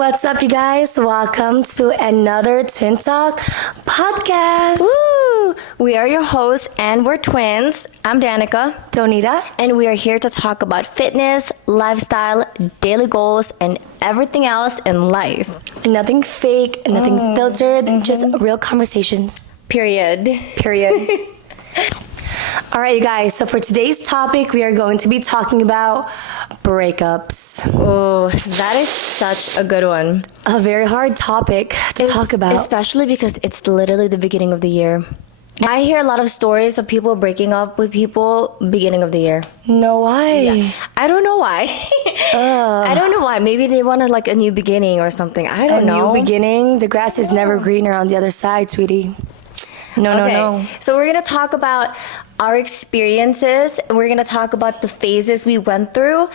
What's up, you guys? Welcome to another Twin Talk podcast. Woo! We are your hosts and we're twins. I'm Danica. Donita. And we are here to talk about fitness, lifestyle, daily goals, and everything else in life. Nothing fake, nothing filtered, just real conversations. Period. All right, you guys. So for today's topic, we are going to be talking about breakups. Oh, that is such a good one. A very hard topic to talk about. Especially because it's literally the beginning of the year. I hear a lot of stories of people breaking up with people beginning of the year. No, why? Yeah. I don't know why. I don't know why. Maybe they wanted like a new beginning or something. I don't know. A new beginning? The grass is never greener on the other side, sweetie. No. So we're going to talk about our experiences. We're going to talk about the phases we went through.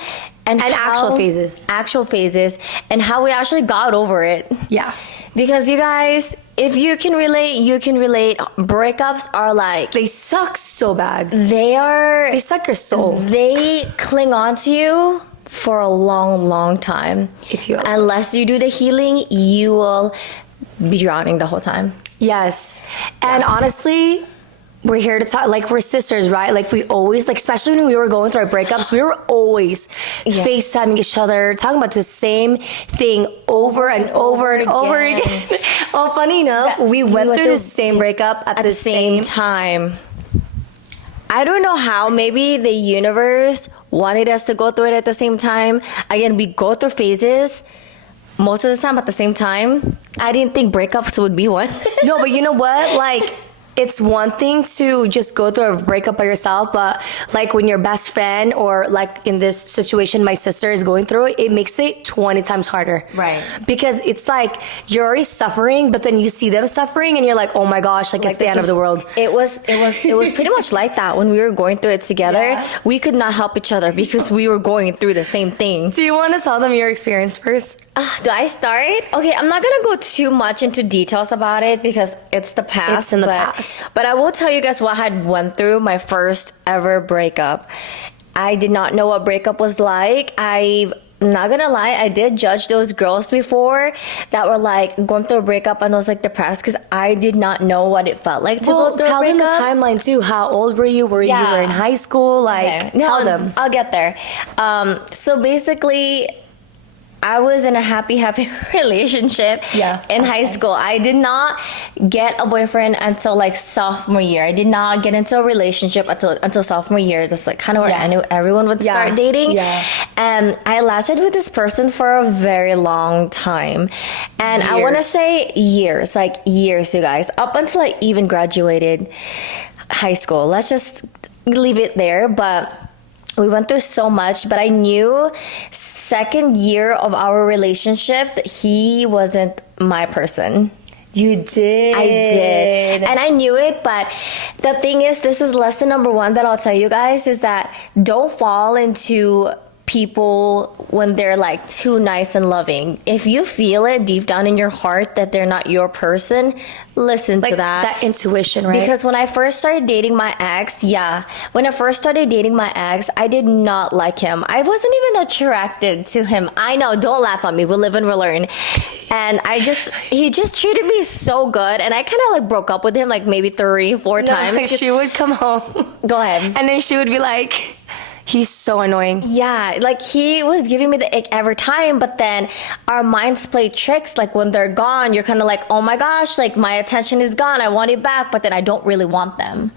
And actual phases. Actual phases. And how we actually got over it. Yeah. Because you guys, if you can relate, you can relate. Breakups are like... They suck so bad. They suck your soul. They cling on to you for a long, long time. Unless you do the healing, you will be drowning the whole time. Yes. And honestly, we're here to talk, like, we're sisters, right? Like, we always, like, especially when we were going through our breakups, we were always FaceTiming each other, talking about the same thing over and over and over again. Well, funny enough, we went through the same breakup at the same time. I don't know how. Maybe the universe wanted us to go through it at the same time. Again, we go through phases most of the time at the same time. I didn't think breakups would be one. No, but you know what? Like, it's one thing to just go through a breakup by yourself, but like when your best friend or like in this situation my sister is going through it makes it 20 times harder. Right. Because it's like you're already suffering, but then you see them suffering and you're like, oh my gosh, like it's the end of the world. It was pretty much like that when we were going through it together. Yeah. We could not help each other because we were going through the same thing. Do you want to tell them your experience first? Do I start? Okay, I'm not gonna go too much into details about it because it's the past. It's in the past. But I will tell you guys what I had went through my first ever breakup. I did not know what breakup was like. I'm not gonna lie, I did judge those girls before that were like going through a breakup and I was like depressed because I did not know what it felt like to go through a breakup. Tell them the timeline too. How old were you? You were in high school? Like, okay. Tell them. I'll get there. So basically, I was in a happy relationship in high school. I did not get a boyfriend until like sophomore year. I did not get into a relationship until sophomore year. That's like kind of where I knew everyone would start dating. Yeah. And I lasted with this person for a very long time. And I want to say years, you guys, up until I even graduated high school. Let's just leave it there. But we went through so much, but I knew second year of our relationship that he wasn't my person. You did. I did. And I knew it, but the thing is, this is lesson number one that I'll tell you guys is that don't fall into people when they're like too nice and loving. If you feel it deep down in your heart that they're not your person, listen to that. That intuition, right? Because when I first started dating my ex, I did not like him. I wasn't even attracted to him. I know, don't laugh at me. We'll live and we'll learn. And he just treated me so good. And I kind of like broke up with him like maybe 3-4 times. Like she would come home. Go ahead. And then she would be like, he's so annoying. Yeah, like he was giving me the ick every time, but then our minds play tricks. Like when they're gone, you're kind of like, oh my gosh, like my attention is gone. I want it back, but then I don't really want them.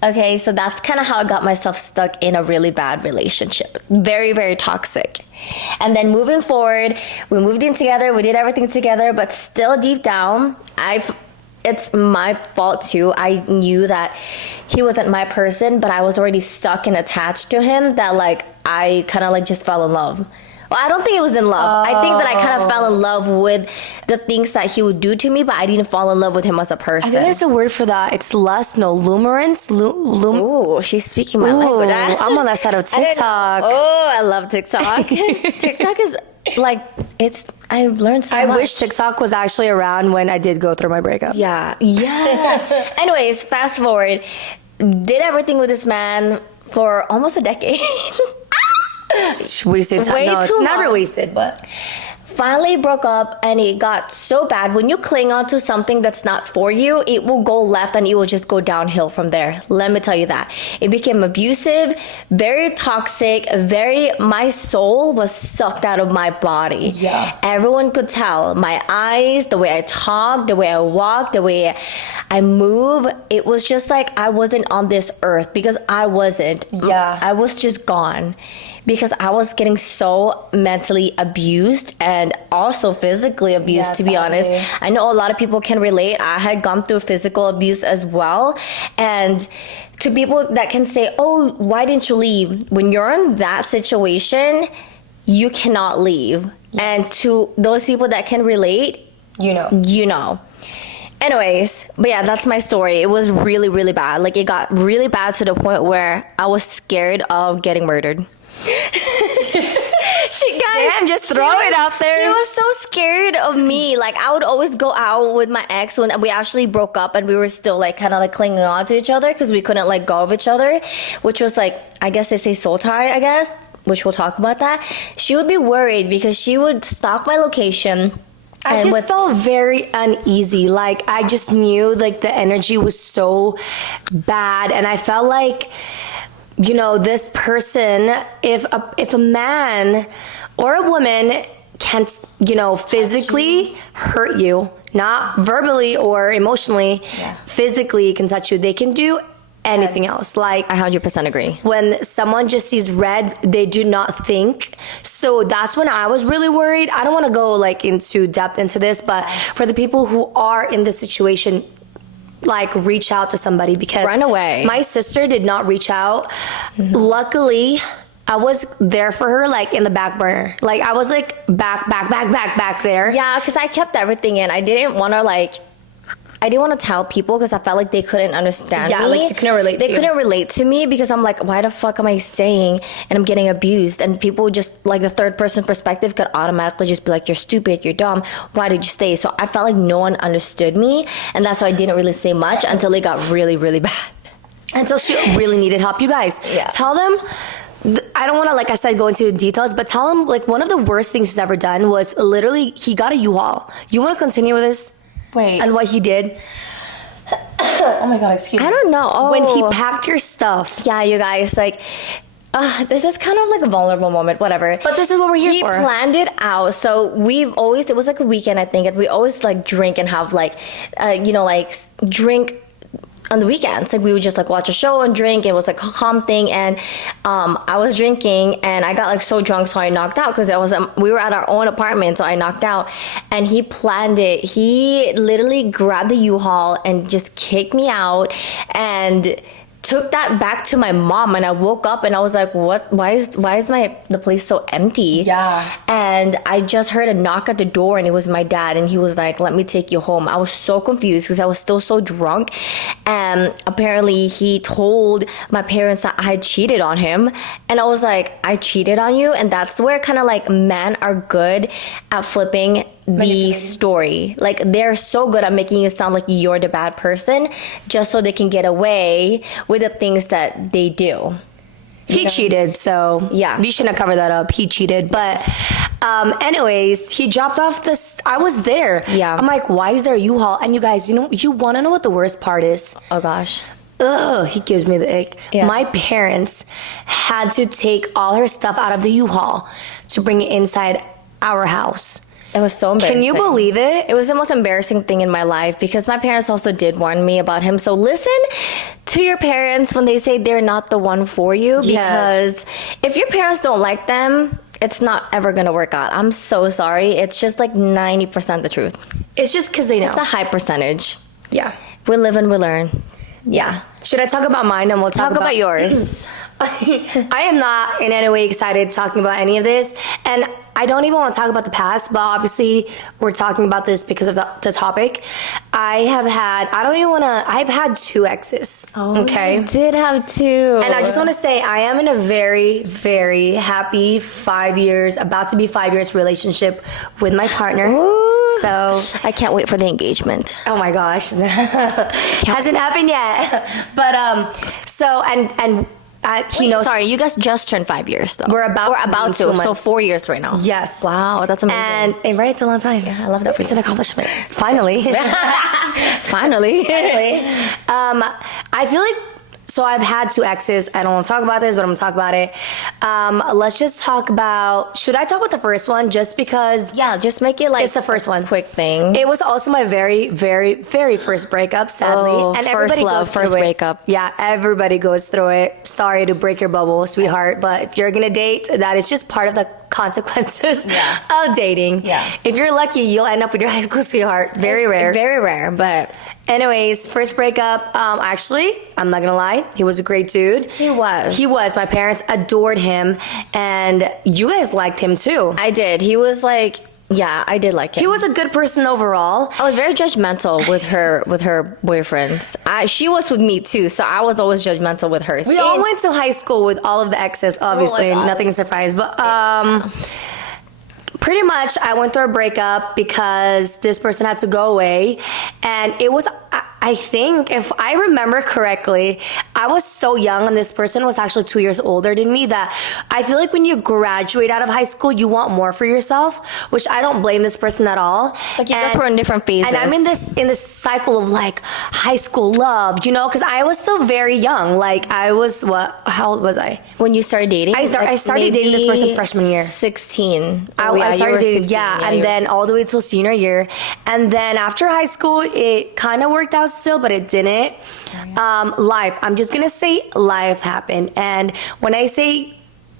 Okay, so that's kind of how I got myself stuck in a really bad relationship. Very, very toxic. And then moving forward, we moved in together, we did everything together, but still deep down, it's my fault too. I knew that he wasn't my person, but I was already stuck and attached to him that like I kind of like just fell in love. Well, I don't think it was in love. I think that I kind of fell in love with the things that he would do to me, but I didn't fall in love with him as a person. I think there's a word for that. It's lust, no, lumerance. Ooh, she's speaking my language. I'm on that side of TikTok. I love TikTok. TikTok is like, I've learned so much. I wish TikTok was actually around when I did go through my breakup. Yeah. Anyways, fast forward. Did everything with this man for almost a decade. Wasted time. No, it's never wasted, but finally broke up, and it got so bad. When you cling on to something that's not for you, it will go left and it will just go downhill from there. Let me tell you that. It became abusive, very toxic, my soul was sucked out of my body. Yeah. Everyone could tell. My eyes, the way I talk, the way I walk, the way I move. It was just like I wasn't on this earth, because I wasn't. Yeah. I was just gone. Because I was getting so mentally abused and also physically abused, to be honest. I know a lot of people can relate. I had gone through physical abuse as well. And to people that can say, oh, why didn't you leave? When you're in that situation, you cannot leave. Yes. And to those people that can relate, you know. Anyways, but yeah, that's my story. It was really, really bad. Like, it got really bad to the point where I was scared of getting murdered. Just throw it out there. She was so scared of me. Like, I would always go out with my ex when we actually broke up, and we were still like kind of like clinging on to each other because we couldn't let go of each other, which was like, I guess they say soul tie, I guess, which we'll talk about that. She would be worried because she would stalk my location. I just felt very uneasy. Like, I just knew like the energy was so bad, and I felt like, you know, this person, if a man or a woman can't, you know, physically hurt you, not verbally or emotionally, physically can touch you, they can do anything else. Like, I 100% agree. When someone just sees red, they do not think. So that's when I was really worried. I don't want to go like into depth into this, but for the people who are in this situation, like, reach out to somebody, because run away. My sister did not reach out. Luckily, I was there for her, like, in the back burner. Like, I was like back there. Yeah, because I kept everything in. I didn't want to tell people because I felt like they couldn't understand me. Like, they couldn't relate to you. They couldn't relate to me because I'm like, why the fuck am I staying and I'm getting abused? And people just, like, the third person perspective could automatically just be like, you're stupid, you're dumb, why did you stay? So I felt like no one understood me, and that's why I didn't really say much until it got really, really bad. Until she really needed help. You guys, tell them, I don't want to, like I said, go into details, but tell him, like, one of the worst things he's ever done was literally, he got a U-Haul. You want to continue with this? Wait. And what he did? Oh my God, excuse me. I don't know. Oh. When he packed your stuff. Yeah, you guys, like, this is kind of like a vulnerable moment, whatever. But this is what we're here for. He planned it out. So it was like a weekend, I think, and we always like drink and have like, drink on the weekends. Like, we would just like watch a show and drink. It was like a calm thing, and I was drinking and I got like so drunk, so I knocked out because we were at our own apartment, so I knocked out. And he planned it. He literally grabbed the U-Haul and just kicked me out and took that back to my mom. And I woke up and I was like, what? Why is the place so empty? Yeah. And I just heard a knock at the door, and it was my dad, and he was like, let me take you home. I was so confused because I was still so drunk. And apparently he told my parents that I had cheated on him. And I was like, I cheated on you? And that's where kind of like men are good at flipping the story. Like, they're so good at making you sound like you're the bad person just so they can get away with the things that they do. He cheated, so yeah, we shouldn't cover that up. He cheated, but anyways, he dropped off this. I was there. Yeah, I'm like, why is there a U-Haul? And you guys, you want to know what the worst part is? Oh gosh. Ugh, he gives me the ick. Yeah. My parents had to take all her stuff out of the U-Haul to bring it inside our house. It was so embarrassing. Can you believe it? It was the most embarrassing thing in my life because my parents also did warn me about him. So listen to your parents when they say they're not the one for you, because if your parents don't like them, it's not ever going to work out. I'm so sorry. It's just like 90% the truth. It's just because they know. It's a high percentage. Yeah. We live and we learn. Yeah. Should I talk about mine and we'll talk about yours? I am not in any way excited talking about any of this, and I don't even want to talk about the past, but obviously we're talking about this because of the topic. I've had 2 exes. Oh, okay. I did have 2. And I just want to say I am in a very, very happy 5 years, about to be 5 years relationship with my partner. Ooh. So I can't wait for the engagement. Oh my gosh. Hasn't happened yet. But so and He knows. Sorry, you guys just turned 5 years though. We're about to, to. 2 So months. 4 years right now. Yes. Wow, that's amazing. And right, it's a long time. I love that for It's you. an accomplishment. Finally. Finally. I feel like, so I've had 2 exes. I don't want to talk about this, but I'm going to talk about it. Let's just talk about, should I talk about the first one just because? Yeah, just make it like It's the first one. quick thing. It was also my very, very, very first breakup, sadly. Oh, and first everybody love, goes through first it. breakup. Yeah, everybody goes through it. Sorry to break your bubble, sweetheart, but if you're gonna date, that is just part of the consequences of dating. Yeah. If you're lucky, you'll end up with your high school sweetheart. Very rare. Very rare, but Anyways, first breakup. Actually, I'm not gonna lie, he was a great dude. He was. He was. My parents adored him, and you guys liked him too. I did. He was like, yeah, I did like him. He was a good person overall. I was very judgmental with her boyfriends. She was with me too, so I was always judgmental with her. We all went to high school with all of the exes, obviously. God. Nothing surprised. But pretty much I went through a breakup because this person had to go away. And it was, I think, if I remember correctly, I was so young and this person was actually 2 years older than me that I feel like when you graduate out of high school, you want more for yourself, which I don't blame this person at all. Like you guys were in different phases. And I'm in this cycle of like high school love, you know, because I was still very young. Like I was, how old was I? When you started dating? I started dating this person freshman year. 16. I started dating, 16. and then all the way till senior year. And then after high school, it kind of worked out still, but it didn't. Life, I'm just gonna say life happened. And when I say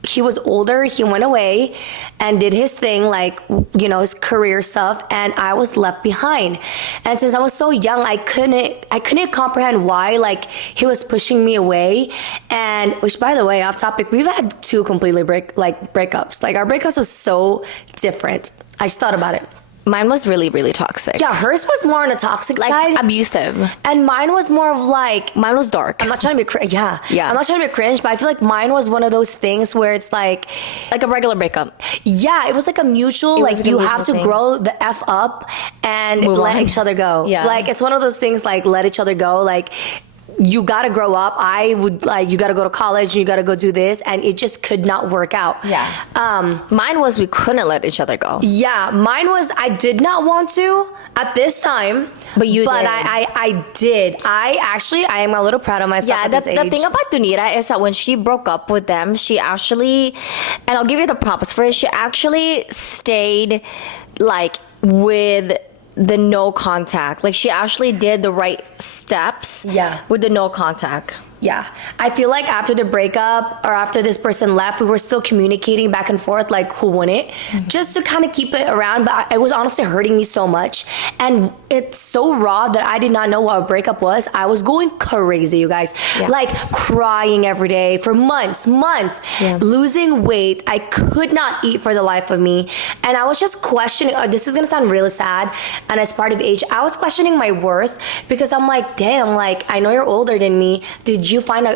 he was older, he went away and did his thing, like, you know, his career stuff, and I was left behind. And since I was so young, I couldn't comprehend why, like, he was pushing me away. And which, by the way, off topic, we've had 2 completely breakups. Like, our breakups was so different. I just thought about it. Mine was really, really toxic. Yeah, hers was more on the toxic Like side. abusive. And mine was more of like, Mine was dark. I'm not trying to be yeah. Yeah. I'm not trying to be cringe, but I feel like mine was one of those things where it's like Like a regular breakup. yeah, it was like a mutual, like was like a you mutual have to thing. grow the F up and Move let on. each other go. Yeah. Like it's one of those things like let each other go. Like you gotta grow up. I would like, you gotta go to college, you gotta go do this, and it just could not work out. Mine was we couldn't let each other go. Yeah, mine was I did not want to at this time, But you but did. I did. I am a little proud of myself. Yeah, at this the age. thing about Dunita is that when she broke up with them, she actually, and I'll give you the props for it, she actually stayed like with the no contact. Like she actually did the right steps with the no contact. Yeah, I feel like after the breakup or after this person left, we were still communicating back and forth, like who wouldn't, just to kind of keep it around. But it was honestly hurting me so much, and it's so raw that I did not know what a breakup was. I was going crazy, you guys, like crying every day for months, losing weight. I could not eat for the life of me, and I was just questioning. This is gonna sound really sad, and as part of age, I was questioning my worth because I'm like, damn, like I know you're older than me. Did you find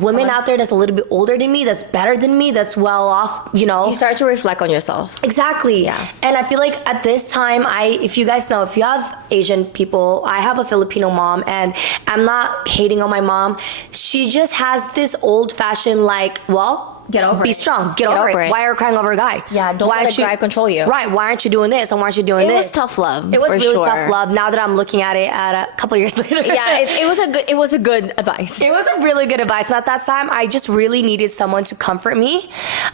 women out there that's a little bit older than me, that's better than me, that's well off, you know? You start to reflect on yourself. Exactly. Yeah. And I feel like at this time, if you guys know, if you have Asian people, I have a Filipino mom, and I'm not hating on my mom. She just has this old-fashioned like, well, Get over be it. strong. Get over it. Why are you crying over a guy? Yeah, don't let a guy control you. Right. Why aren't you doing this? And why aren't you doing It this? was tough love. It was for really sure. tough love. Now that I'm looking at it at a couple years later. Yeah, it was a good advice. It was a really good advice. But at that time, I just really needed someone to comfort me.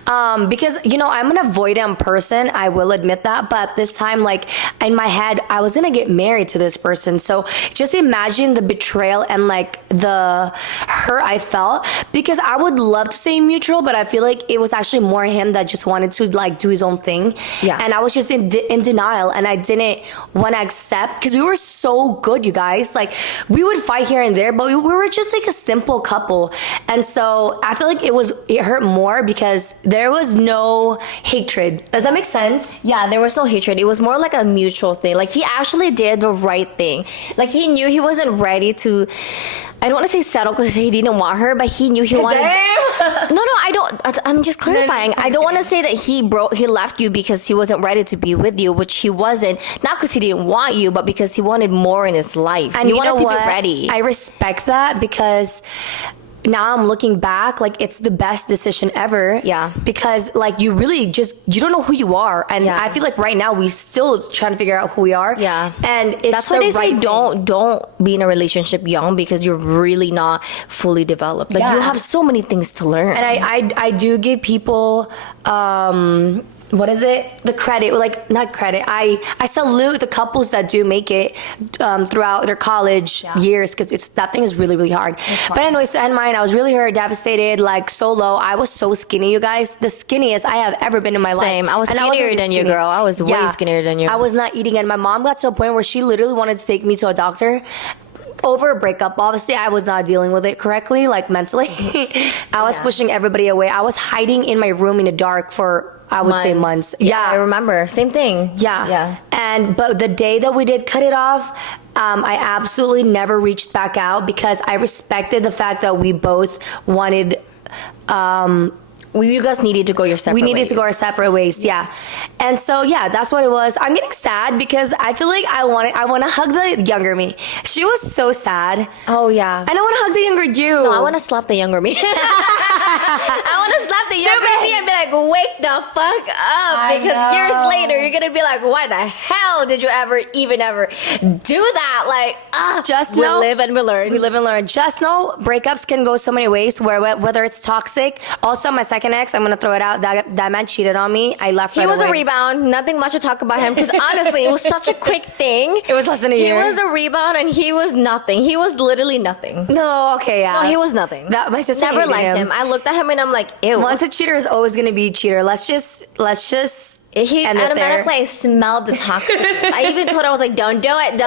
Because, I'm an avoidant person. I will admit that. But at this time, like, in my head, I was going to get married to this person. So just imagine the betrayal and, like, the hurt I felt. Because I would love to say mutual, but I feel like it was actually more him that just wanted to, like, do his own thing. Yeah. And I was just in denial. And I didn't want to accept. Because we were so good, you guys. Like, we would fight here and there, but we were just, like, a simple couple. And so I feel like it hurt more because there was no hatred. Does that make sense? Yeah, there was no hatred. It was more like a mutual thing. Like he actually did the right thing. Like he knew he wasn't ready to, I don't want to say settle because he didn't want her, but he knew he wanted. No, I don't. I'm just clarifying. I don't want to say that he left you because he wasn't ready to be with you, which he wasn't. Not because he didn't want you, but because he wanted more in his life. And he you wanted know to what? be ready. I respect that because now I'm looking back, like it's the best decision ever. Yeah. Because like you really you don't know who you are. And I feel like right now we still trying to figure out who we are. Yeah. And it's that's why they say thing. don't be in a relationship young, because you're really not fully developed. Like you have so many things to learn. And I do give people what is it? The credit, like not credit. I salute the couples that do make it throughout their college years, because that thing is really, really hard. But anyways, to end mine, I was really hurt, devastated, like so low. I was so skinny, you guys. The skinniest I have ever been in my life. Same. I was skinnier than you, girl. I was way skinnier than you. I was not eating, and my mom got to a point where she literally wanted to take me to a doctor over a breakup. Obviously, I was not dealing with it correctly, like mentally. I was pushing everybody away. I was hiding in my room in the dark for, I would say, months. Yeah, I remember. Same thing. Yeah. But the day that we did cut it off, I absolutely never reached back out, because I respected the fact that we both wanted, you guys needed to go your separate ways. We needed to go our separate ways, yeah. And so, yeah, that's what it was. I'm getting sad because I feel like I want to hug the younger me. She was so sad. Oh, yeah. And I want to hug the younger you. No, I want to slap the younger me. I want to slap the younger me and be like, wake the fuck up. Because years later, you're going to be like, why the hell did you ever do that? Like, just we know, live and we learn. We live and learn. Just know breakups can go so many ways, whether it's toxic. Also, my second ex, I'm gonna throw it out. That man cheated on me. I left. He was away. a rebound. Nothing much to talk about him, because honestly, it was such a quick thing. It was less than a year. He was a rebound, and he was nothing. He was literally nothing. No, okay, yeah. No, he was nothing. My sister never hated liked him. I looked at him and I'm like, ew. Once a cheater is always gonna be a cheater. Let's just He end it there. automatically I smelled the toxic. I even told her, I was like, don't do it.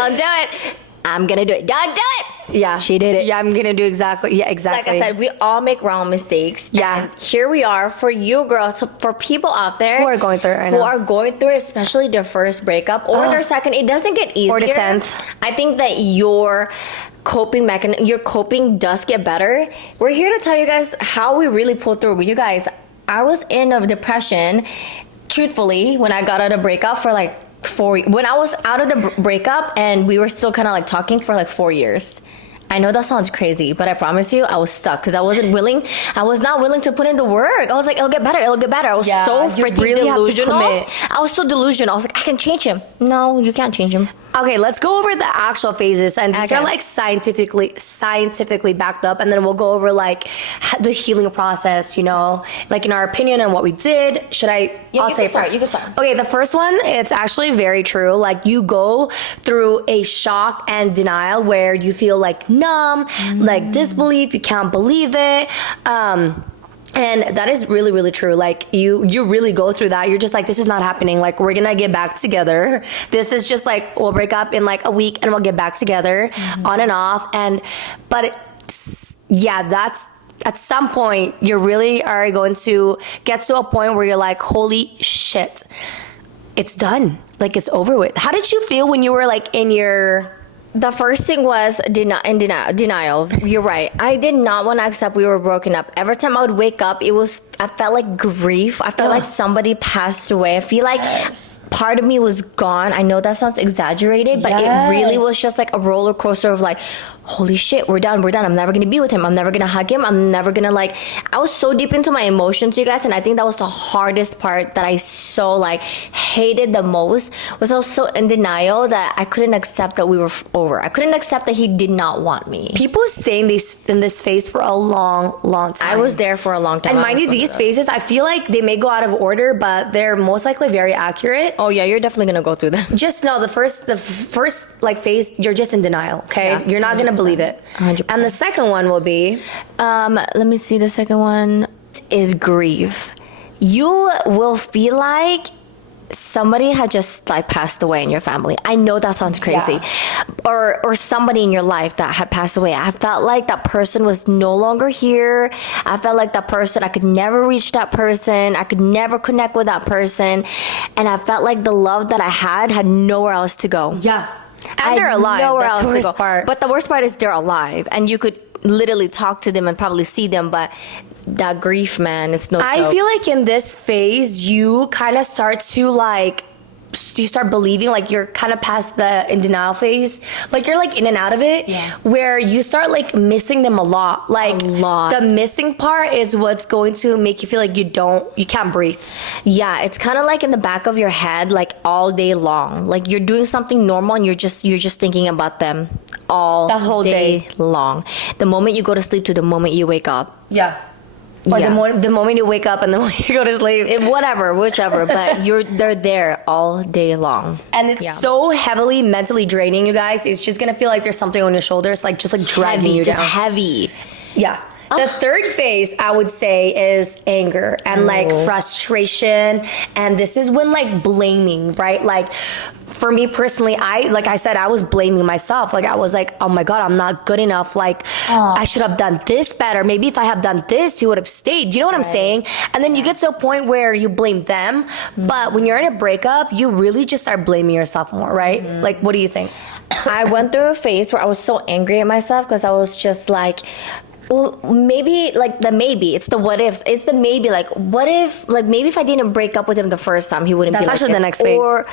I'm gonna do it. Don't do it. Yeah, she did it. Yeah, I'm gonna do exactly. Yeah, exactly. Like I said, we all make wrong mistakes. Yeah. And here we are for you girls, for people out there who are going through it right now. Who are going through it, especially their first breakup or their second. It doesn't get easier. Or the 10th. I think that your coping does get better. We're here to tell you guys how we really pulled through. You guys, I was in a depression, truthfully, when I got out of breakup for like when I was out of the breakup, and we were still kind of like talking for like 4 years. I know that sounds crazy, but I promise you, I was stuck because I was not willing to put in the work. I was like, it'll get better. I was so freaking really delusional. have to commit. I was so delusional. I was like, I can change him. No, you can't change him. Okay, let's go over the actual phases, and these are like scientifically backed up, and then we'll go over like the healing process, you know, like in our opinion and what we did. Should I? Yeah, I'll say you can first. start. You can start. Okay, the first one, it's actually very true. Like you go through a shock and denial where you feel like numb, like disbelief, you can't believe it. And that is really, really true. Like you really go through that. You're just like, this is not happening. Like we're gonna get back together. This is just like, we'll break up in like a week and we'll get back together on and off. But that's at some point you really are going to get to a point where you're like, holy shit, it's done. Like it's over with. How did you feel when you were like in your... The first thing was denial. You're right. I did not want to accept we were broken up. Every time I would wake up, I felt like grief. I felt like somebody passed away. I feel like part of me was gone. I know that sounds exaggerated, but it really was just like a roller coaster of like, holy shit, we're done. I'm never going to be with him. I'm never going to hug him. I'm never going to I was so deep into my emotions, you guys, and I think that was the hardest part that I so like hated the most, was I was so in denial that I couldn't accept that we were over. I couldn't accept that he did not want me. People stay in this phase for a long, long time. I was there for a long time. And mind you, these phases, I feel like they may go out of order, but they're most likely very accurate. Oh yeah, you're definitely gonna go through them. Just know the first like phase, you're just in denial. Okay, Yeah, you're not gonna believe it. 100%. And the second one will be, let me see. The second one is grief. You will feel like somebody had just like passed away in your family. I know that sounds crazy. Or somebody in your life that had passed away. I felt like that person was no longer here. I felt like that person, I could never reach that person. I could never connect with that person. And I felt like the love that I had nowhere else to go. yeah. And they're alive. Nowhere That's else the to worst go. part. But the worst part is they're alive. And you could literally talk to them and probably see them, but that grief, man, it's no joke. I feel like in this phase, you kind of start to like you start believing, like you're kind of past the in denial phase, like you're like in and out of it, where you start like missing them a lot. Like the missing part is what's going to make you feel like you can't breathe. Yeah, it's kind of like in the back of your head, like all day long. Like you're doing something normal and you're just thinking about them all the whole day long. The moment you go to sleep to the moment you wake up. Yeah. Or the moment you wake up and the moment you go to sleep. Whichever. But they're there all day long. And it's so heavily mentally draining, you guys. It's just going to feel like there's something on your shoulders, like just like dragging you down. Just heavy. Yeah. The third phase, I would say, is anger and like frustration. And this is when like blaming, right? Like for me personally, like I said, I was blaming myself. Like I was like, oh my God, I'm not good enough. Like I should have done this better. Maybe if I have done this, he would have stayed. You know what I'm saying? And then you get to a point where you blame them. But when you're in a breakup, you really just start blaming yourself more, right? Like, what do you think? I went through a phase where I was so angry at myself because I was just like, well, maybe, like, it's the what ifs. It's the maybe, like, what if, like, maybe if I didn't break up with him the first time, he wouldn't be like this. That's actually the next phase. Or,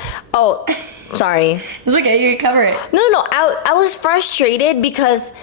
sorry. It's okay, you can cover it. No, I was frustrated because,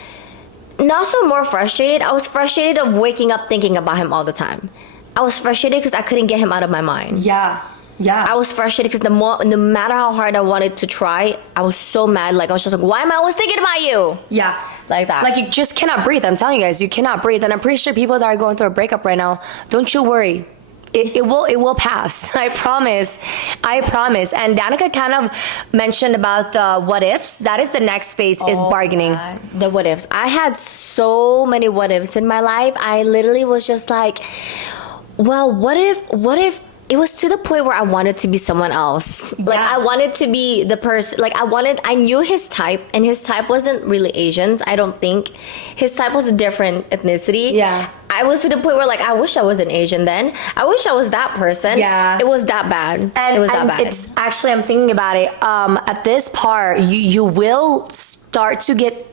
not so more frustrated, I was frustrated of waking up thinking about him all the time. I was frustrated because I couldn't get him out of my mind. Yeah. I was frustrated because no matter how hard I wanted to try, I was so mad. Like, I was just like, why am I always thinking about you? Yeah. Like that. Like, you just cannot breathe. I'm telling you guys, you cannot breathe. And I'm pretty sure people that are going through a breakup right now, don't you worry. It will pass. I promise. And Danica kind of mentioned about the what ifs. That is the next phase, is bargaining. God. The what ifs. I had so many what ifs in my life. I literally was just like, well, what if it was to the point where I wanted to be someone else. Like, I wanted to be the person, like, I knew his type, and his type wasn't really Asians, I don't think. His type was a different ethnicity. Yeah. I was to the point where, like, I wish I was an Asian then. I wish I was that person. Yeah. It was that bad. And, it was that bad. It's actually, I'm thinking about it, at this part, you will start to get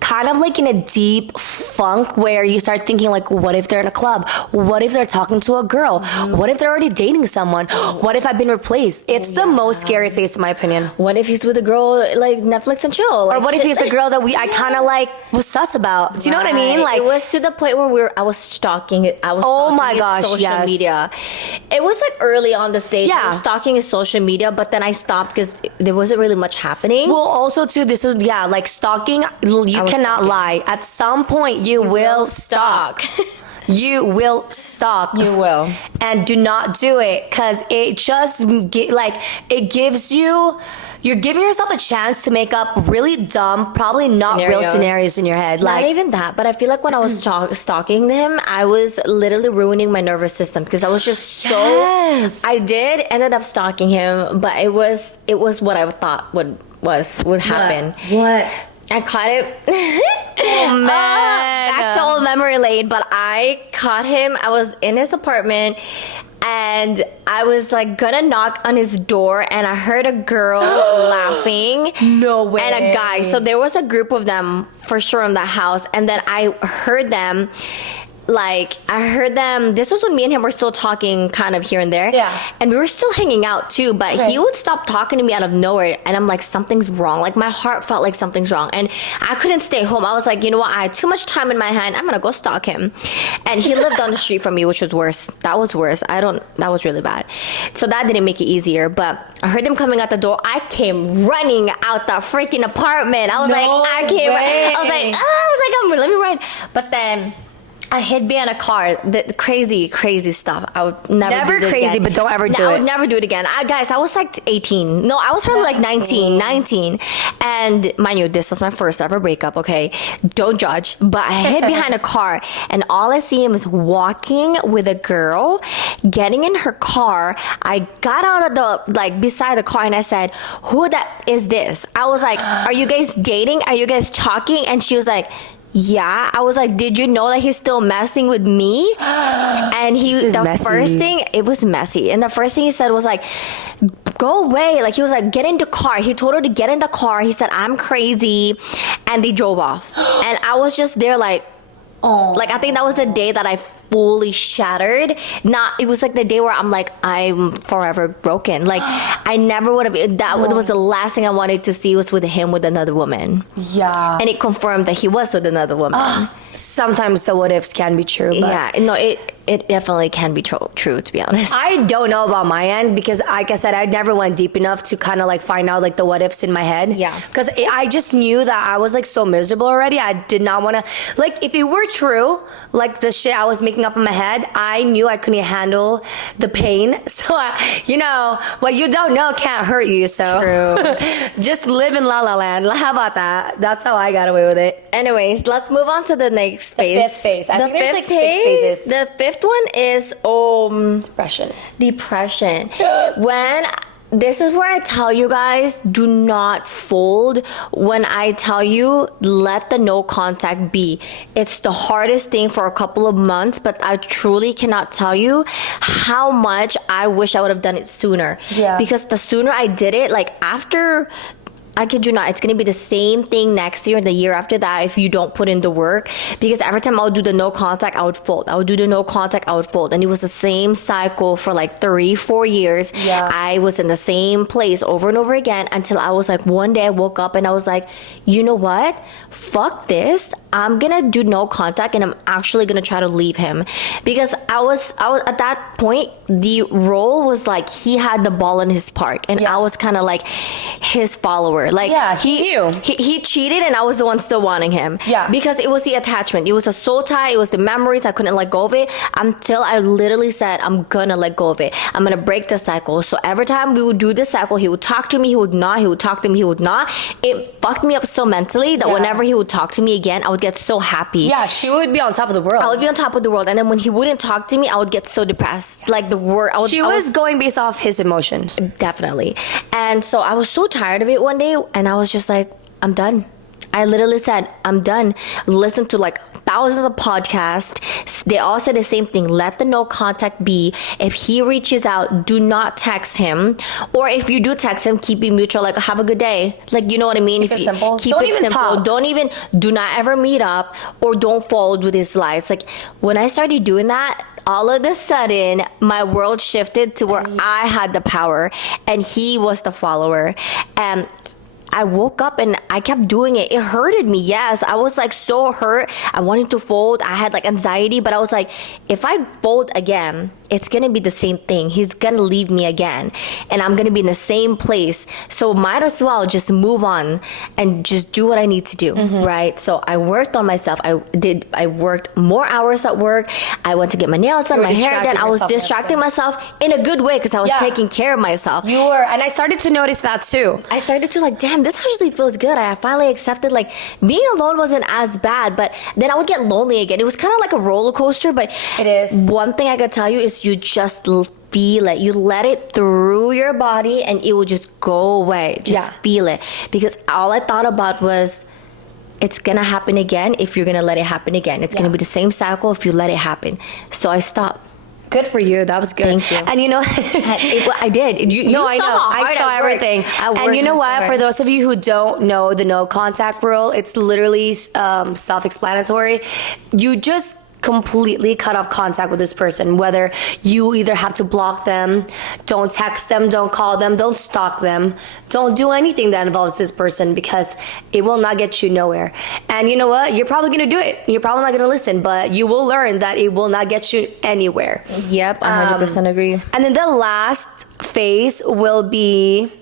kind of like in a deep funk where you start thinking like, what if they're in a club? What if they're talking to a girl? What if they're already dating someone? What if I've been replaced? It's the most scary phase, in my opinion. What if he's with a girl like Netflix and chill? Like, or what if he's the girl that I kind of like was sus about? Do you know what I mean? Like, it was to the point where I was stalking it. I was stalking his social media. It was like early on the stage. I was stalking his social media, but then I stopped because there wasn't really much happening. Well, also too, this is like stalking. You cannot lie. At some point, you will stalk. You will stalk. You will. And do not do it, because it just it gives you. You're giving yourself a chance to make up really dumb, probably not real scenarios in your head. Not even that, but I feel like when I was stalking him, I was literally ruining my nervous system because I was just so. Yes. I ended up stalking him, but it was what I thought would happen. What? I caught it. Oh man! Back to old memory lane. But I caught him. I was in his apartment. And I was like gonna knock on his door, and I heard a girl laughing. No way. And a guy. So there was a group of them for sure in the house. And then I heard them. This was when me and him were still talking kind of here and there. Yeah. And we were still hanging out too, but he would stop talking to me out of nowhere. And I'm like, something's wrong. Like, my heart felt like something's wrong. And I couldn't stay home. I was like, you know what? I had too much time in my hand. I'm going to go stalk him. And he lived on the street from me, which was worse. That was worse. That was really bad. So that didn't make it easier. But I heard him coming out the door. I came running out that freaking apartment. I was let me run. But then I hid behind a car. The crazy stuff. I would never do it crazy, again. but don't ever do it. I would never do it again. Guys, I was like 18. No, I was probably like 19. And mind you, this was my first ever breakup, okay? Don't judge. But I hid behind a car, and all I see him is walking with a girl, getting in her car. I got out of beside the car, and I said, who that is this? I was like, are you guys dating? Are you guys talking? And she was like, yeah. I was like, did you know that he's still messing with me? And first thing, it was messy. And the first thing he said was like, go away. Like, he was like, get in the car. He told her to get in the car. He said, I'm crazy. And they drove off. And I was just there like, oh. Like, I think that was the day that I fully shattered. It was like the day where I'm like, I'm forever broken. Like, I never would have, that was the last thing I wanted to see was with him with another woman. Yeah. And it confirmed that he was with another woman. Sometimes the what ifs can be true. But Yeah, no, it definitely can be true, to be honest. I don't know about my end because, like I said, I never went deep enough to kind of like find out like the what ifs in my head. Yeah. Because I just knew that I was like so miserable already. I did not want to, like, if it were true, like the shit I was making up in my head, I knew I couldn't handle the pain. So, what you don't know can't hurt you. So, True. just live in La La Land. How about that? That's how I got away with it. Anyways, let's move on to the next phase. fifth phase. I The think there's, fifth like, 6 phases. The fifth one is Depression. When this is where I tell you guys, do not fold. When I tell you, let the no contact be. It's the hardest thing for a couple of months, but I truly cannot tell you how much I wish I would have done it sooner. Yeah. Because the sooner I did it, like after, I kid you not, it's gonna be the same thing next year and the year after that if you don't put in the work. Because every time I would do the no contact, I would fold. I would do the no contact, I would fold. And it was the same cycle for like 3-4 years. Yeah. I was in the same place over and over again until I was like, one day I woke up and I was like, you know what? Fuck this. I'm gonna do no contact and I'm actually gonna try to leave him. Because I was at that point, the role was like he had the ball in his park and I was kind of like his follower. Like, Yeah, he knew. He cheated and I was the one still wanting him. Yeah. Because it was the attachment. It was a soul tie. It was the memories. I couldn't let go of it until I literally said, I'm gonna let go of it. I'm gonna break the cycle. So every time we would do this cycle, he would talk to me, he would not. He would talk to me, he would not. It fucked me up so mentally that whenever he would talk to me again, I would get so happy. Yeah, she would be on top of the world. I would be on top of the world. And then when he wouldn't talk to me, I would get so depressed. Like the word. She was going based off his emotions. Definitely. And so I was so tired of it one day and I was just like, I'm done. I literally said, I'm done. Listened to like thousands of podcasts. They all said the same thing. Let the no contact be. If he reaches out, do not text him. Or if you do text him, keep it mutual. Like, have a good day. Like, you know what I mean? Keep it simple. Keep Don't it even simple. talk. Do not ever meet up or don't fold with his lies. Like, when I started doing that, all of a sudden, my world shifted to where I had the power and he was the follower. And I woke up and I kept doing it. It hurted me. Yes, I was like so hurt. I wanted to fold. I had like anxiety, but I was like, if I fold again, it's gonna be the same thing. He's gonna leave me again and I'm gonna be in the same place. So might as well just move on and just do what I need to do, right? So I worked on myself. I worked more hours at work. I went to get my nails done, my hair done. I was distracting myself in a good way because I was taking care of myself. You were, and I started to notice that too. I started to like, damn, this actually feels good. I finally accepted like being alone wasn't as bad, but then I would get lonely again. It was kind of like a roller coaster, but it is. One thing I could tell you is you just feel it. You let it through your body and it will just go away. Just feel it. Because all I thought about was, it's gonna happen again if you're gonna let it happen again. It's gonna be the same cycle if you let it happen. So I stopped. Good for you. That was good. Thank you. And you know, I did. I know. I saw everything. And you know what? For those of you who don't know the no contact rule, it's literally self-explanatory. You just completely cut off contact with this person, whether you either have to block them, don't text them, don't call them, don't stalk them, don't do anything that involves this person, because it will not get you nowhere. And you know what? You're probably going to do it. You're probably not going to listen, but you will learn that it will not get you anywhere. Yep, 100% agree. And then the last phase will be,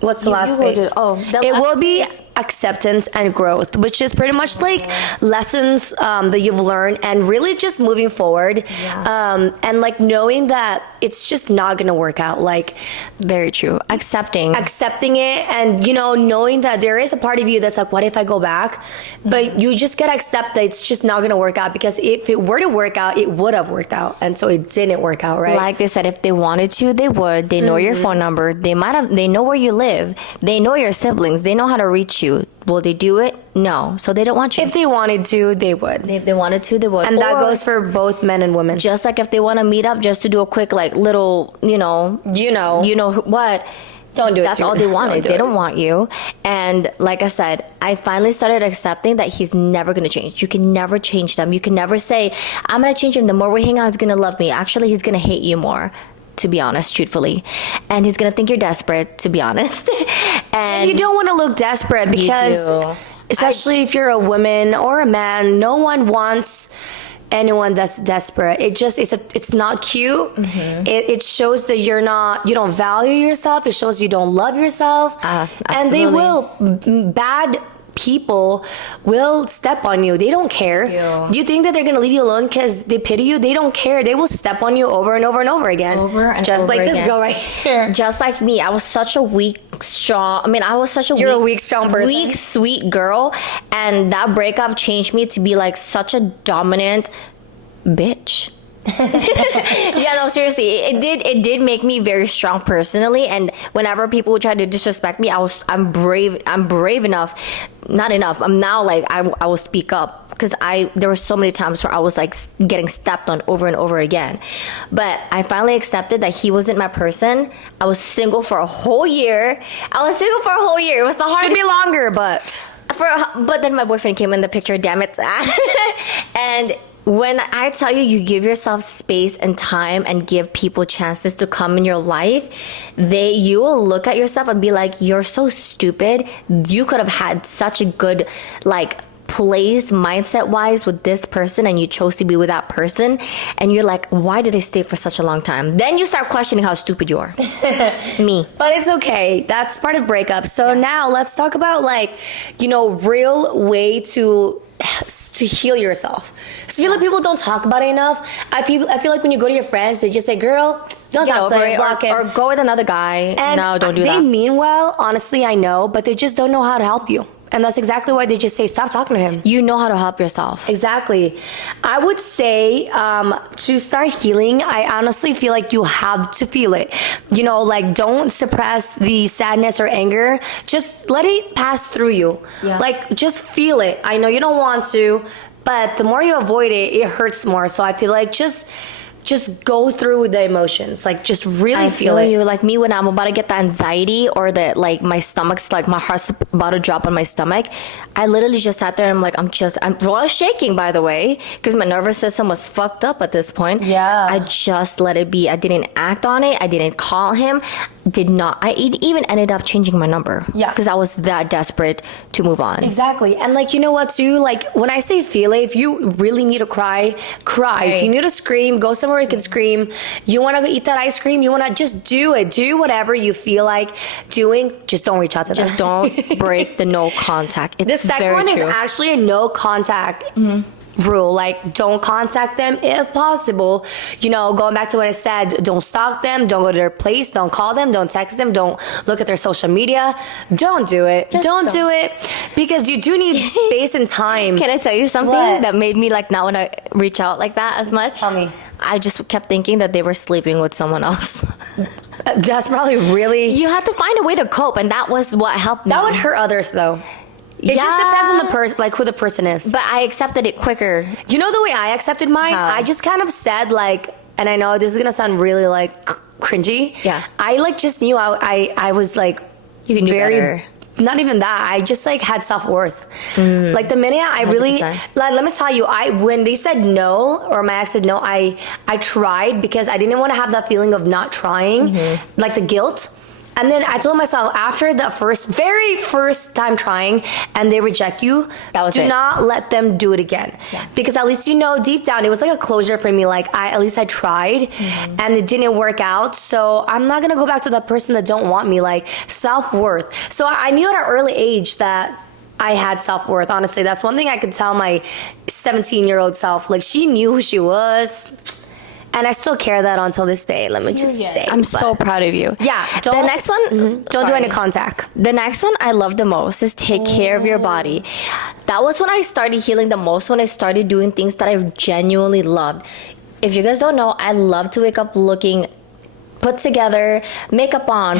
what's the last phase? It will be acceptance and growth, which is pretty much like lessons that you've learned and really just moving forward. And like knowing that it's just not gonna work out. Like, very true. Accepting it, and you know, knowing that there is a part of you that's like, what if I go back? But you just gotta accept that it's just not gonna work out, because if it were to work out, it would have worked out, and so it didn't work out, right? Like they said, if they wanted to, they would. They know your phone number. They know where you live. They know your siblings. They know how to reach you. Will they do it? No. So they don't want you. If they wanted to, they would. If they wanted to, they would. And that goes for both men and women. Just like if they want to meet up just to do a quick, like, little, you know what. Don't do it. That's all they wanted. They don't want you. And like I said, I finally started accepting that he's never going to change. You can never change them. You can never say, I'm going to change him. The more we hang out, he's going to love me. Actually, he's going to hate you more, to be honest, truthfully. And he's going to think you're desperate, to be honest. And you don't want to look desperate because, especially if you're a woman or a man, no one wants anyone that's desperate. It's not cute. It shows that you don't value yourself. It shows you don't love yourself. And they will, bad people will step on you. They don't care. Do you think that they're gonna leave you alone because they pity you? They don't care. They will step on you over and over and over again. Just like this girl right here. Just like me. I was such a weak, strong strong person. Weak, sweet girl. And that breakup changed me to be like such a dominant bitch. Yeah, no, seriously, it did make me very strong personally. And whenever people would try to disrespect me, I'm brave enough. Not enough. I'm now like I will speak up, because there were so many times where I was like getting stepped on over and over again. But I finally accepted that he wasn't my person. I was single for a whole year. It was the hardest. Should be longer, but then my boyfriend came in the picture. Damn it. And when I tell you, you give yourself space and time and give people chances to come in your life, you will look at yourself and be like, you're so stupid. You could have had such a good, place mindset wise with this person, and you chose to be with that person, and you're like, why did I stay for such a long time? Then you start questioning how stupid you are. Me. But it's okay. That's part of breakups. So now let's talk about real way to heal yourself. So I feel like people don't talk about it enough. I feel like when you go to your friends, they just say, girl, don't talk to him, block him. Or go with another guy. And no, don't do that. They mean well, honestly, I know, but they just don't know how to help you. And that's exactly why they just say, stop talking to him. You know how to help yourself. Exactly. I would say to start healing, I honestly feel like you have to feel it. Don't suppress the sadness or anger. Just let it pass through you. Yeah. Just feel it. I know you don't want to, but the more you avoid it, it hurts more. So I feel like just go through the emotions. Just really feel it. You like me when I'm about to get the anxiety or my stomach's my heart's about to drop on my stomach. I literally just sat there and I'm shaking, by the way, because my nervous system was fucked up at this point. Yeah. I just let it be. I didn't act on it. I didn't call him. I even ended up changing my number. Yeah. Because I was that desperate to move on. Exactly. And you know what too? When I say feel it, if you really need to cry. Right. If you need to scream, go somewhere you can scream. You want to go eat that ice cream? You want to just do it. Do whatever you feel like doing. Just don't reach out to them. Just don't break the no contact. It's the second one is actually a no contact rule. Don't contact them if possible. Going back to what I said, don't stalk them, don't go to their place, don't call them, don't text them, don't look at their social media. Don't do it. Don't do it, because you do need space and time. Can I tell you something that made me not want to reach out like that as much? Tell me. I just kept thinking that they were sleeping with someone else. That's probably really... You had to find a way to cope, and that was what helped me. That would hurt others, though. It just depends on the person, who the person is. But I accepted it quicker. You know the way I accepted mine? How? I just kind of said, and I know this is going to sound really, cringy. Yeah. I, just knew I was, you can do better. Not even that. I just had self-worth. The minute I 100%. Really, let me tell you, when they said no, or my ex said no, I tried, because I didn't want to have that feeling of not trying, the guilt. And then I told myself, after the very first time trying and they reject you, do not let them do it again. Yeah. Because at least deep down, it was a closure for me. At least I tried and it didn't work out. So I'm not going to go back to that person that don't want me. Self-worth. So I knew at an early age that I had self-worth. Honestly, that's one thing I could tell my 17-year-old self. She knew who she was. And I still carry that until this day. Let me just say. I'm so proud of you. Yeah. The next one, don't do any contact. The next one I love the most is take care of your body. That was when I started healing the most, when I started doing things that I genuinely loved. If you guys don't know, I love to wake up looking put together, makeup on,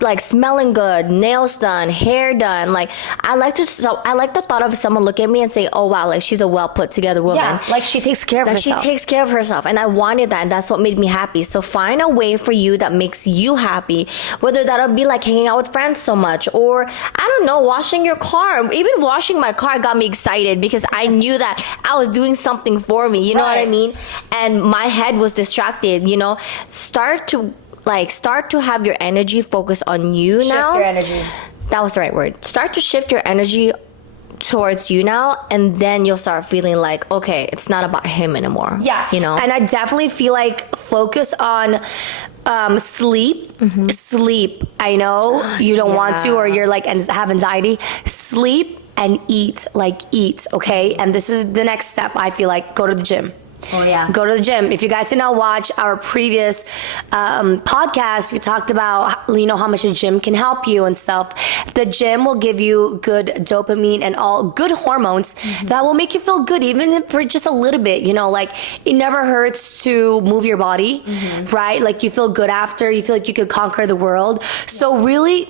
like smelling good, nails done, hair done. Like I like the thought of someone look at me and say, "Oh wow, like she's a well put together woman." Yeah, like she takes care of herself. She takes care of herself, and I wanted that, and that's what made me happy. So find a way for you that makes you happy, whether that'll be like hanging out with friends so much, or I don't know, washing your car. Even washing my car got me excited because I knew that I was doing something for me. You know what I mean? And my head was distracted. You know, start to have your energy focus on you now. Shift your energy. That was the right word. Start to shift your energy towards you now, and then you'll start feeling like, okay, it's not about him anymore. Yeah. You know? And I definitely feel like focus on sleep. Sleep. I know you don't want to, or you're like have anxiety. Sleep and eat. Like eat, okay? And this is the next step. I feel like go to the gym. Oh yeah. Go to the gym. If you guys did not watch our previous podcast, we talked about how much the gym can help you and stuff. The gym will give you good dopamine and all good hormones that will make you feel good, even for just a little bit. Like it never hurts to move your body, right? Like you feel good after. You feel like you could conquer the world. So really,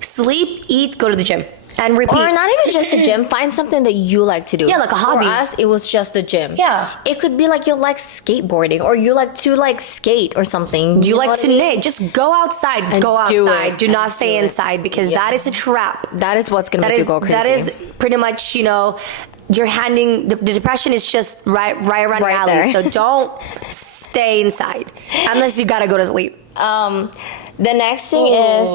sleep, eat, go to the gym. And repeat. Or not even just the gym. Find something that you like to do. Yeah, like a hobby. For us, it was just the gym. Yeah. It could be like you like skateboarding, or you like to like skate or something. You like to knit. knit. Just go outside. And go do outside. it. Do not And stay do it. inside, because that is a trap. That is what's gonna make you go crazy. That is pretty much, you're handing the depression is just right around your alley. there. So don't stay inside unless you gotta go to sleep. The next thing is,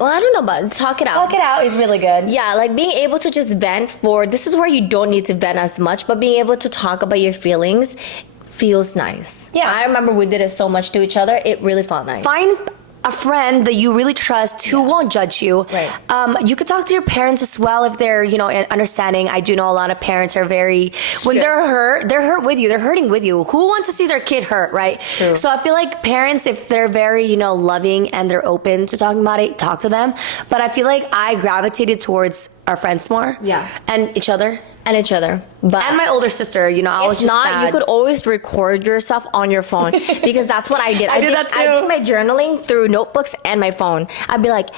I don't know, but talk it out. Talk it out is really good. Yeah, like being able to just vent this is where you don't need to vent as much, but being able to talk about your feelings feels nice. Yeah. I remember we did it so much to each other. It really felt nice. Find a friend that you really trust who won't judge you. Right. You could talk to your parents as well if they're, understanding. I do know a lot of parents are very, when they're hurt with you. They're hurting with you. Who wants to see their kid hurt, right? True. So I feel like parents, if they're very, loving and they're open to talking about it, talk to them. But I feel like I gravitated towards our friends more. Yeah. And each other. And each other. But And my older sister, I was if just not, sad. you could always record yourself on your phone, because that's what I did. I did that too. I did my journaling through notebooks and my phone. I'd be like,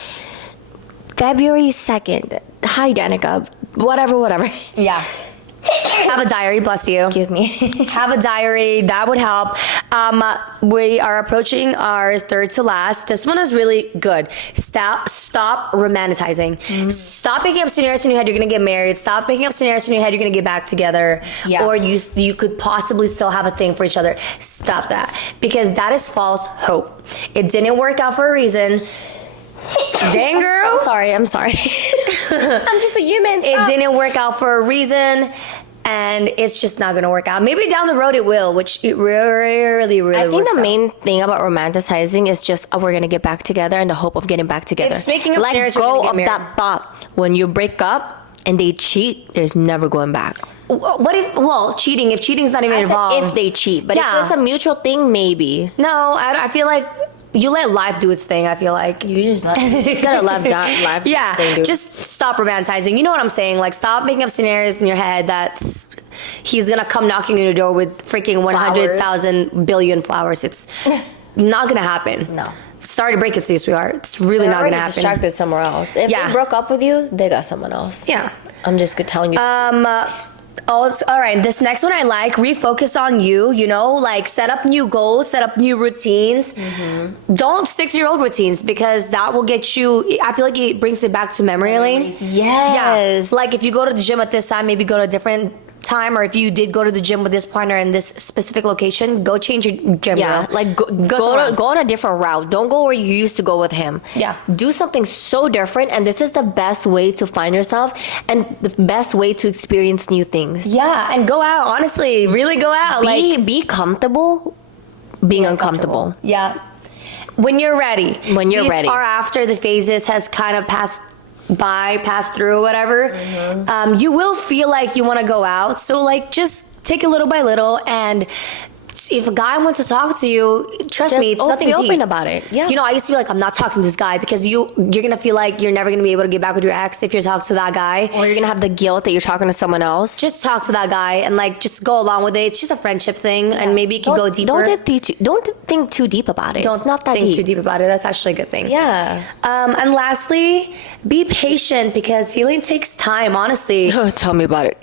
February 2nd. Hi, Danica. Whatever. Yeah. Have a diary, bless you. Excuse me. Have a diary. That would help. We are approaching our third to last. This one is really good. Stop romanticizing. Stop making up scenarios in your head you're gonna get married. Stop making up scenarios in your head you're gonna get back together. Yeah. Or you could possibly still have a thing for each other. Stop that, because that is false hope. It didn't work out for a reason. Dang, girl. I'm sorry. I'm just a human. It didn't work out for a reason, and it's just not gonna work out. Maybe down the road it will, which it really I think works the out. main thing about romanticizing is just we're gonna get back together, and the hope of getting back together. It's making up Let scenarios you're go gonna get of married. that thought. When you break up and they cheat, there's never going back. What if? Well, cheating. If cheating's not even I said involved. if they cheat, but Yeah. if it's a mutual thing, maybe. No, I feel like you let life do its thing. I feel like You just gotta love that life. yeah, thing, dude. just stop romanticizing. You know what I'm saying? Like, stop making up scenarios in your head that he's gonna come knocking on your door with freaking 100,000 billion flowers. It's not gonna happen. No. Sorry to break it to you, sweetheart. It's really They're not gonna already happen. distracted somewhere else. If Yeah. they broke up with you, they got someone else. Yeah. I'm just telling you. Also, all right, this next one I like. Refocus on you, like set up new goals, set up new routines. Don't stick to your old routines, because that will get you, I feel like it brings it back to memory lane. Yes. Like if you go to the gym at this time, maybe go to a different time, or if you did go to the gym with this partner in this specific location, go change your gym. Yeah, bro. like somewhere go else. on a different route. Don't go where you used to go with him. Yeah. Do something so different, and this is the best way to find yourself and the best way to experience new things. Yeah, and go out. Honestly, really go out. Be comfortable being uncomfortable. Yeah. When you're ready. When you're These ready. are after the phases has kind of passed through, whatever. You will feel like you want to go out. So just take it little by little and if a guy wants to talk to you, trust me, it's nothing be deep. open about it. Yeah. You know, I used to be like, I'm not talking to this guy because you're gonna feel like you're never gonna be able to get back with your ex if you talk to that guy. Or you're gonna have the guilt that you're talking to someone else. Just talk to that guy and like just go along with it. It's just a friendship thing, and maybe it can go deeper. Don't think too deep about it. Don't it's not that think deep. too deep about it. That's actually a good thing. Yeah. And lastly, be patient because healing takes time. Honestly, Tell me about it.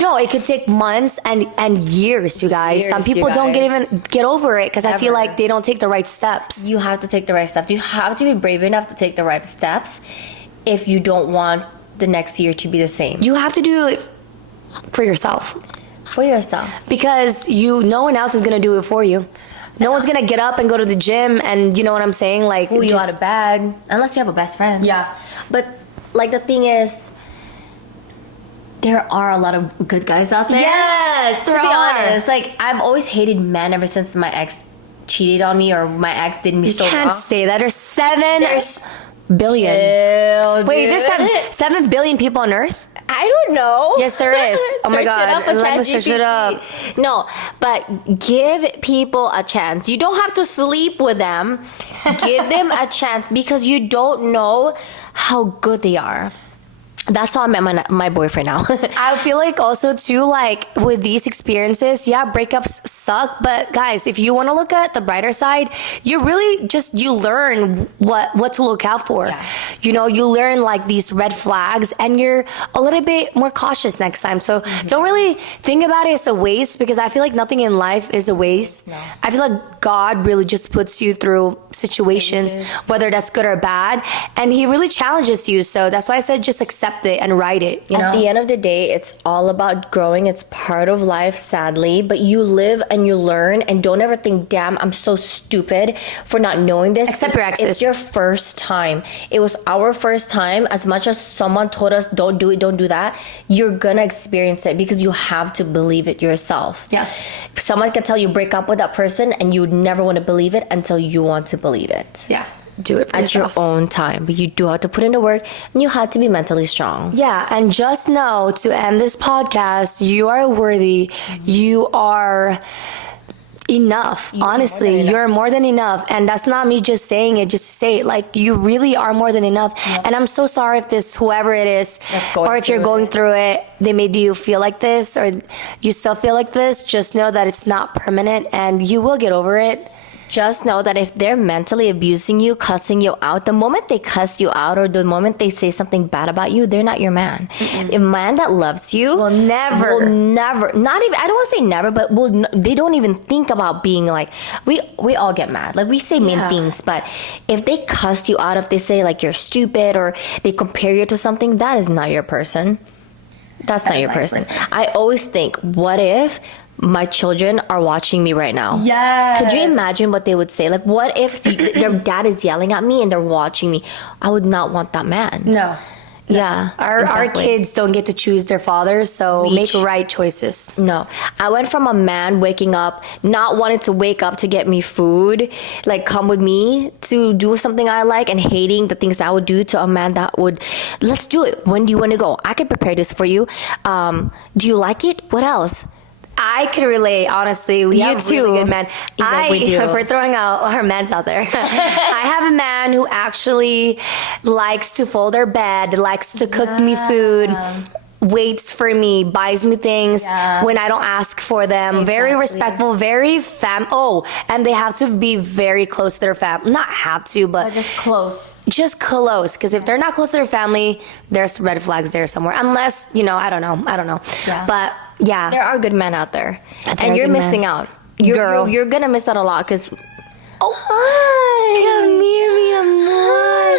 no, it could take months and years, you guys. Some Years, you people don't guys. get over it because I feel Ever. like they don't take the right steps. You have to take the right steps. You have to be brave enough to take the right steps if you don't want the next year to be the same. You have to do it for yourself For yourself. because no one else is gonna do it for you. No one's gonna get up and go to the gym and you know what I'm saying, like Pull you just- out of bed. Unless you have a best friend. Yeah. But like the thing is, there are a lot of good guys out there. Yes, To be honest, like I've always hated men ever since my ex cheated on me or my ex did me you so can't wrong. say that. There's 7 billion. Chill, Wait, is dude. there 7 billion people on Earth? I don't know. Yes, there is. Oh my Search God. it up on Let me search it ChatGPT. up. No, but give people a chance. You don't have to sleep with them. Give them a chance because you don't know how good they are. That's how I met my boyfriend now. I feel like also too, like with these experiences, yeah, breakups suck, but guys, if you want to look at the brighter side, you really you learn what to look out for. Yeah. You know, you learn like these red flags and you're a little bit more cautious next time. So don't really think about it as a waste because I feel like nothing in life is a waste. No. I feel like God really just puts you through situations, whether that's good or bad, and he really challenges you. So that's why I said just accept it and write it. You know? At the end of the day, it's all about growing. It's part of life, sadly, but you live and you learn and don't ever think, damn, I'm so stupid for not knowing this. Except your exes. It's your first time. It was our first time. As much as someone told us, don't do it, don't do that, you're gonna experience it because you have to believe it yourself. Yes. Someone can tell you break up with that person and you would never want to believe it until you want to believe it. Yeah. Do it for At yourself. your own time. But you do have to put in the work and you have to be mentally strong. Yeah, and just know to end this podcast, you are worthy. You are enough. Honestly, you're more than enough. And that's not me just saying it just to say it. Like, you really are more than enough. Yep. And I'm so sorry if whoever it is, or if you're going through it, they made you feel like this, or you still feel like this. Just know that it's not permanent and you will get over it. Just know that if they're mentally abusing you, cussing you out, the moment they cuss you out or the moment they say something bad about you, they're not your man. A man that loves you will never, not even, I don't want to say never, but they don't even think about being like, we all get mad. Like, we say mean things, but if they cuss you out, if they say like you're stupid or they compare you to something, that is not your person. That's not your person. I always think, what if my children are watching me right now? Yes. Could you imagine what they would say? Like, what if their dad is yelling at me and they're watching me? I would not want that man. No. Yeah. Our kids don't get to choose their fathers, so make right choices. No. I went from a man waking up, not wanting to wake up to get me food, like come with me to do something I like and hating the things I would do, to a man that would, let's do it. When do you want to go? I can prepare this for you. Do you like it? What else? I could relate, honestly. You have too. really good men. We do. We're throwing out our men's out there. I have a man who actually likes to fold our bed, likes to cook me food, waits for me, buys me things when I don't ask for them. Very respectful, very and they have to be very close to their family. Not have to, but Just close. just close, because if they're not close to their family, there's red flags there somewhere. Unless, I don't know. Yeah. But yeah, There are good men out there. There And are you're good missing men. out. Girl. You're going to miss out a lot because... Come here, mi amor.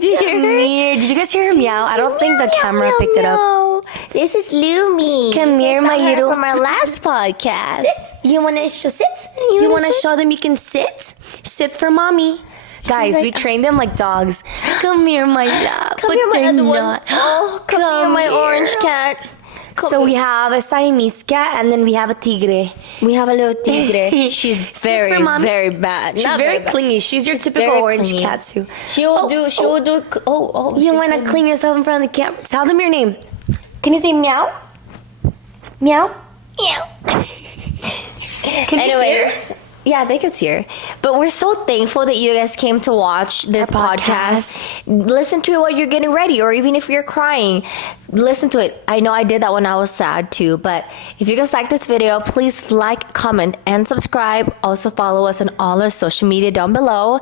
Did you hear Come her? here. Did you guys hear her meow? I don't think the camera picked it up. This is Lumi. Come here, my little. From our last podcast. Sit. You want to sit? You want to show them you can sit? Sit for mommy. Guys, like, we train them like dogs. Come here, my love. Come but here, my they're other one. not. Oh, come here, my orange cat. So we have a Siamese cat, and then we have a tigre. We have a little tigre. She's Sit for mommy. very bad. She's Not very bad. clingy. She's your typical very orange clingy. cat too. She will do. You want to clean yourself in front of the camera? Tell them your name. Can you say meow? Meow? Meow. Can you see her? Yeah, they could see her. But we're so thankful that you guys came to watch this podcast. Listen to it while you're getting ready, or even if you're crying, listen to it. I know I did that when I was sad too. But if you guys like this video, please like, comment, and subscribe. Also follow us on all our social media down below.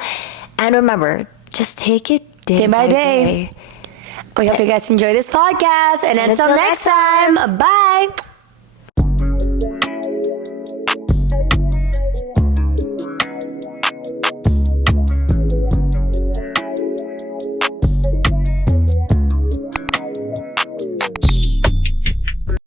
And remember, just take it day by day. We hope you guys enjoy this podcast. And until next time, bye.